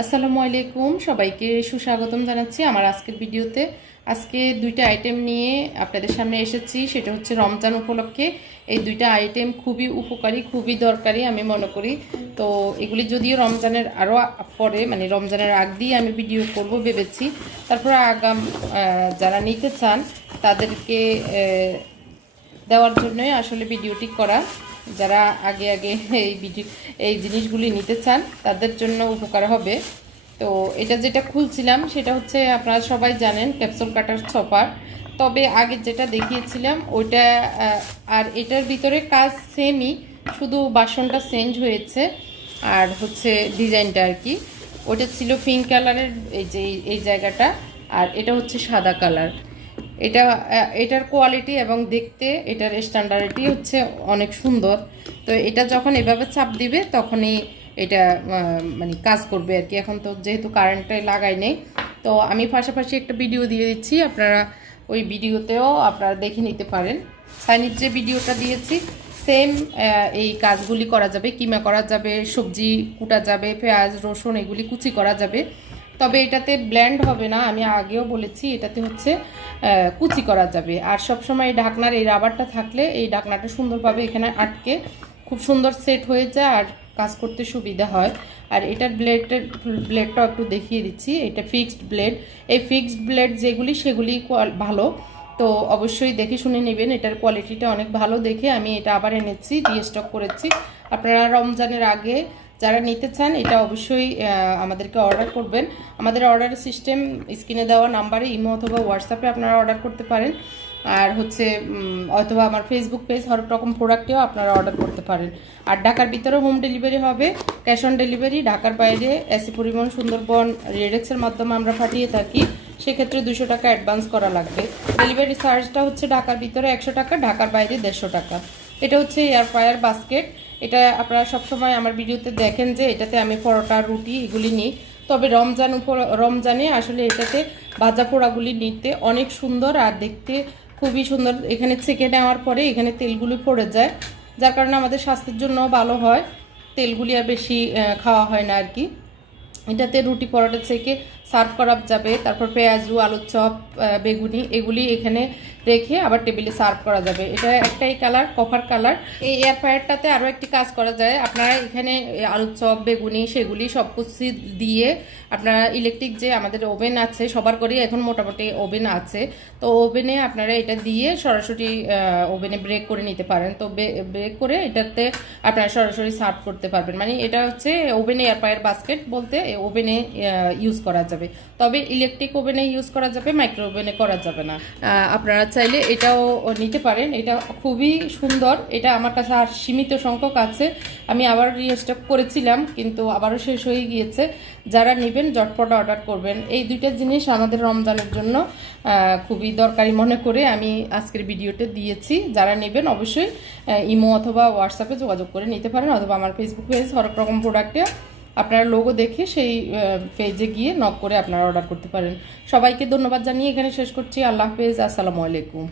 আসসালামু আলাইকুম। সবাইকে সুস্বাগতম জানাচ্ছি আমার আজকের ভিডিওতে। আজকে দুইটা আইটেম নিয়ে আপনাদের সামনে এসেছি। সেটা হচ্ছে রমজান উপলক্ষে। এই দুইটা আইটেম খুবই উপকারী, খুবই দরকারি আমি মনে করি। তো এগুলি যদিও রমজানের আরও পরে মানে রমজানের আগ দিয়ে আমি ভিডিও করব ভেবেছি। তারপরে আগাম যারা নিতে চান, তাদেরকে দেওয়ার জন্যই আসলে ভিডিওটি করা। যারা আগে আগে এই ভিডিও এই জিনিসগুলি নিতে চান, তাদের জন্য উপকার হবে। তো এটা যেটা খুলছিলাম, সেটা হচ্ছে আপনারা সবাই জানেন ক্যাপসুল কাটার ছপার। তবে আগে যেটা দেখিয়েছিলাম, ওইটা আর এটার ভিতরে কাজ সেমই শুধু বাসনটা চেঞ্জ হয়েছে। আর হচ্ছে ডিজাইনটা আর কি। ওটা ছিল পিঙ্ক কালারের এই যে, এই- এই জায়গাটা। আর এটা হচ্ছে সাদা কালার এটা এটার কোয়ালিটি এবং দেখতে, এটার স্ট্যান্ডার্ডটি হচ্ছে অনেক সুন্দর। তো এটা যখন এভাবে চাপ দিবে, তখনই এটা মানে কাজ করবে আর কি। এখন তো যেহেতু কারেন্টে লাগাই নেই, তো আমি পাশাপাশি একটা ভিডিও দিয়ে দিচ্ছি। আপনারা ওই ভিডিওতেও আপনারা দেখে নিতে পারেন। সাইনির যে ভিডিওটা দিয়েছি সেম এই কাজগুলি করা যাবে। কিমা করা যাবে, সবজি কুটা যাবে, পেঁয়াজ, রসুন, এগুলি কুচি করা যাবে। তবে এটাতে ব্ল্যান্ড হবে না, আমি আগেও বলেছি এটাতে হচ্ছে কুচি করা যাবে। আর সবসময় এই ঢাকনার এই রাবারটা থাকলে এই ঢাকনাটা সুন্দরভাবে এখানে আটকে খুব সুন্দর সেট হয়ে যায় আর কাজ করতে সুবিধা হয়। আর এটার ব্লেডের ব্লেডটাও একটু দেখিয়ে দিচ্ছি। এটা ফিক্সড ব্লেড এই ফিক্সড ব্লেড যেগুলি, সেগুলি ভালো। তো অবশ্যই দেখে শুনে নেবেন, এটার কোয়ালিটিটা অনেক ভালো দেখে আমি এটা আবার এনেছি, দিয়ে স্টক করেছি। আপনারা রমজানের আগে যারা নিতে চান, এটা অবশ্যই আমাদেরকে অর্ডার করবেন। আমাদের অর্ডার সিস্টেম স্ক্রিনে দেওয়া নাম্বারে ইমো অথবা হোয়াটসঅ্যাপে আপনারা অর্ডার করতে পারেন। আর হচ্ছে অথবা আমার ফেসবুক পেজ হরেক রকম প্রোডাক্টেও আপনারা অর্ডার করতে পারেন। আর ঢাকার ভিতরে হোম ডেলিভারি হবে। ক্যাশ অন ডেলিভারি ঢাকার বাইরে এসি পরিবহন সুন্দরবন রেডেক্সের মাধ্যমে আমরা পাঠিয়ে থাকি। সেক্ষেত্রে দুশো টাকা অ্যাডভান্স করা লাগবে। ডেলিভারি চার্জটা হচ্ছে ঢাকার ভিতরে একশো টাকা, ঢাকার বাইরে দেড়শো টাকা। এটা হচ্ছে এয়ার ফ্রায়ার বাস্কেট এটা আপনারা সবসময় আমার ভিডিওতে দেখেন যে এটাতে আমি পরোটা, রুটি এগুলি নিই। তবে রমজান উপর, রমজানে আসলে এটাতে ভাজা পোড়াগুলি নিতে অনেক সুন্দর আর দেখতে খুবই সুন্দর। এখানে ছেঁকে নেওয়ার পরে এখানে তেলগুলি পড়ে যায়। যার কারণে আমাদের স্বাস্থ্যের জন্য ভালো হয়। তেলগুলি আর বেশি খাওয়া হয় না আর কি। এটাতে রুটি পরোটা থেকে সার্ভ করা যাবে। তারপর পেঁয়াজু, আলুর চপ বেগুনি এগুলি এখানে রেখে আবার টেবিলে সার্ভ করা যাবে। এটা একটাই কালার, কপার কালার। এই এয়ার ফ্রায়ারটাতে আরও একটি কাজ করা যায়। আপনারা এখানে আলুর চপ, বেগুনি সেগুলি সব কিছু দিয়ে আপনারা ইলেকট্রিক যে আমাদের ওভেন আছে, সবার করেই এখন মোটামুটি ওভেন আছে। তো ওভেনে আপনারা এটা দিয়ে সরাসরি ওভেনে ব্রেক করে নিতে পারেন। তো ব্রেক করে এটাতে আপনারা সরাসরি সার্ভ করতে পারবেন। মানে এটা হচ্ছে ওভেনে এয়ার ফ্রায়ার বাস্কেট বলতে ওভেনে ইউজ করা যাবে। তবে ইলেকট্রিক ওভেনে ইউজ করা যাবে মাইক্রো ওভেনে করা যাবে না। আপনারা চাইলে এটাও নিতে পারেন। এটা খুবই সুন্দর। এটা আমার কাছে আর সীমিত সংখ্যক আছে। আমি আবার রিস্টক করেছিলাম, কিন্তু আবারও শেষ হয়ে গিয়েছে। যারা নেবেন জটপট অর্ডার করবেন। এই দুইটা জিনিস আমাদের রমজানের জন্য খুবই দরকারি মনে করে আমি আজকের ভিডিওতে দিয়েছি। যারা নেবেন, অবশ্যই ইমো অথবা হোয়াটসঅ্যাপে যোগাযোগ করে নিতে পারেন, অথবা আমার ফেসবুক পেজ হরেক রকম প্রোডাক্টে আপনারা লোগো দেখে সেই পেজে গিয়ে নক করে আপনারা অর্ডার করতে পারেন। সবাইকে ধন্যবাদ জানিয়ে এখানে শেষ করছি। আল্লাহ হাফেজ। আসসালামু আলাইকুম।